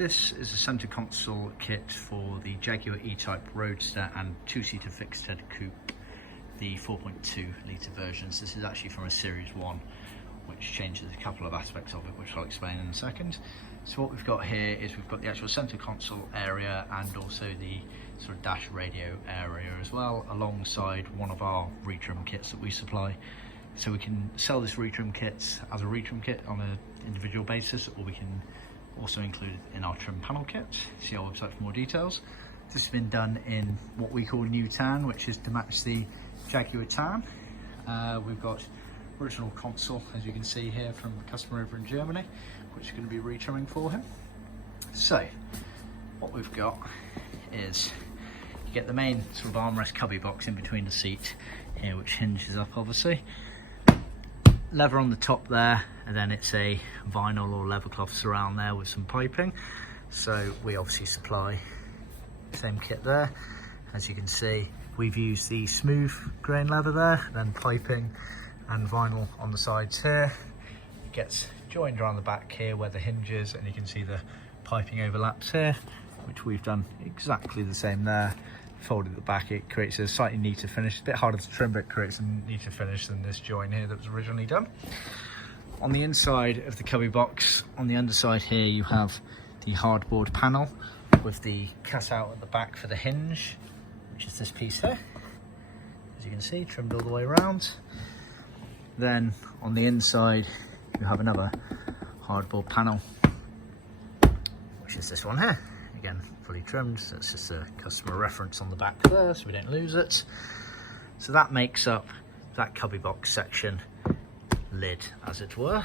This is a centre console kit for the Jaguar E Type Roadster and two-seater fixed head coupe, the 4.2 litre versions. This is actually from a Series 1, which changes a couple of aspects of it, which I'll explain in a second. So what we've got here is we've got the actual centre console area and also the sort of dash radio area as well, alongside one of our retrim kits that we supply. So we can sell this retrim kit as a retrim kit on an individual basis, or we can also include it in our trim panel kit. See our website for more details. This has been done in what we call new tan, which is to match the Jaguar tan. We've got original console, as you can see here, from a customer over in Germany, which is going to be retrimming for him. So what we've got is you get the main sort of armrest cubby box in between the seat here, which hinges up obviously. Leather on the top there, and then it's a vinyl or leathercloth surround there with some piping. So we obviously supply the same kit there. As you can see, we've used the smooth grain leather there, then piping and vinyl on the sides here. It gets joined around the back here where the hinges, and you can see the piping overlaps here, which we've done exactly the same there. Folded at the back, it creates a slightly neater finish. A bit harder to trim, but it creates a neater finish than this join here that was originally done. On the inside of the cubby box, on the underside here, you have the hardboard panel with the cutout at the back for the hinge, which is this piece here. As you can see, trimmed all the way around. Then on the inside, you have another hardboard panel, which is this one here. Again, fully trimmed, so it's just a customer reference on the back there so we don't lose it. So that makes up that cubby box section, lid as it were.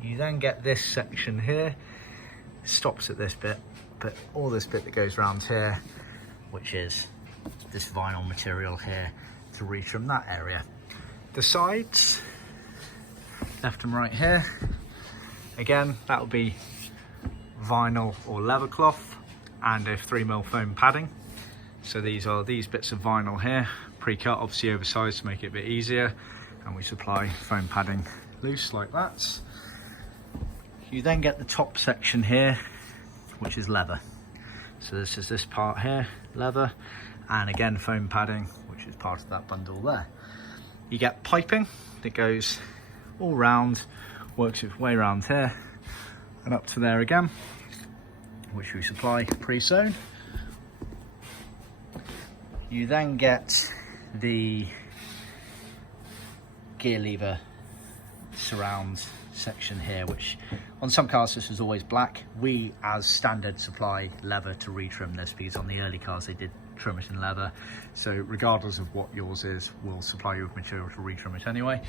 You then get this section here, it stops at this bit, but all this bit that goes around here, which is this vinyl material here to retrim that area. The sides, left and right here, again, that will be vinyl or leathercloth and a 3mm foam padding. So these are these bits of vinyl here, pre-cut, obviously oversized to make it a bit easier, and we supply foam padding loose like that. You then get the top section here, which is leather. So this is this part here, leather, and again foam padding, which is part of that bundle there. You get piping that goes all round, works its way around here and up to there again, which we supply pre-sewn. You then get the gear lever surround section here, which on some cars this was always black. We as standard supply leather to retrim this, because on the early cars they did trim it in leather. So regardless of what yours is, we'll supply you with material to retrim it anyway.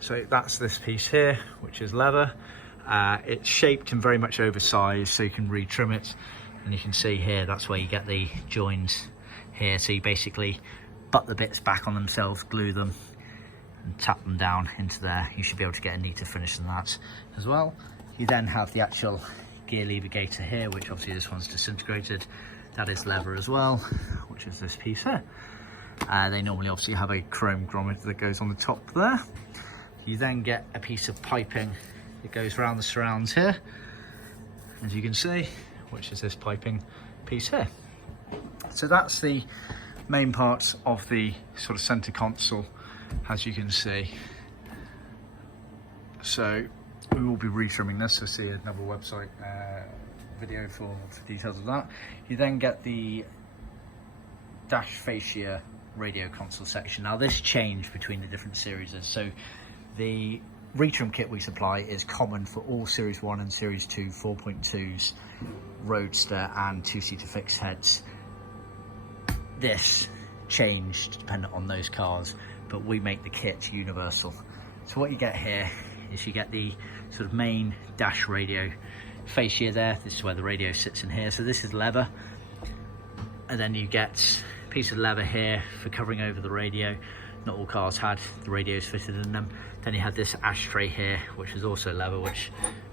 So that's this piece here, which is leather. It's shaped and very much oversized, so you can retrim it, and you can see here that's where you get the joins here. So you basically butt the bits back on themselves, glue them and tap them down into there. You should be able to get a neater finish than that as well. You then have the actual gear lever gaiter here, which obviously this one's disintegrated. That is leather as well, which is this piece here. They normally obviously have a chrome grommet that goes on the top there. You then get a piece of piping it goes around the surrounds here, as you can see, which is this piping piece here. So that's the main parts of the sort of centre console, as you can see. So we will be retrimming this, so see another website video for details of that. You then get the dash fascia radio console section. Now this changed between the different series, so the retrim kit we supply is common for all Series 1 and Series 2 4.2s, Roadster and two-seater fixed heads. This changed dependent on those cars, but we make the kit universal. So what you get here is you get the sort of main dash radio fascia there. This is where the radio sits in here. So this is leather, and then you get a piece of leather here for covering over the radio. Not all cars had the radios fitted in them. Then you have this ashtray here, which is also leather, which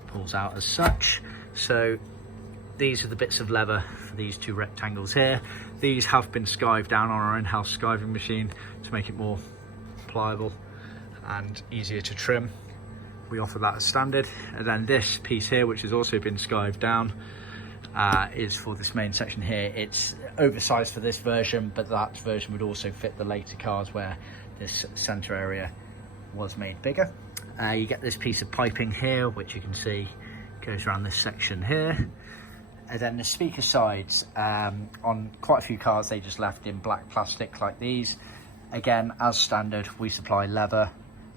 pulls out as such. So these are the bits of leather for these two rectangles here. These have been skived down on our in-house skiving machine to make it more pliable and easier to trim. We offer that as standard. And then this piece here, which has also been skived down, is for this main section here. It's oversized for this version, but that version would also fit the later cars where this center area was made bigger. You get this piece of piping here, which you can see goes around this section here. And then the speaker sides, on quite a few cars, they just left in black plastic like these. Again, as standard, we supply leather,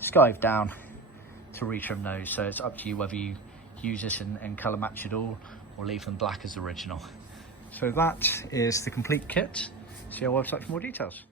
skived down to retrim those. So it's up to you whether you use this and colour match it all, or leave them black as original. So that is the complete kit. See our website for more details.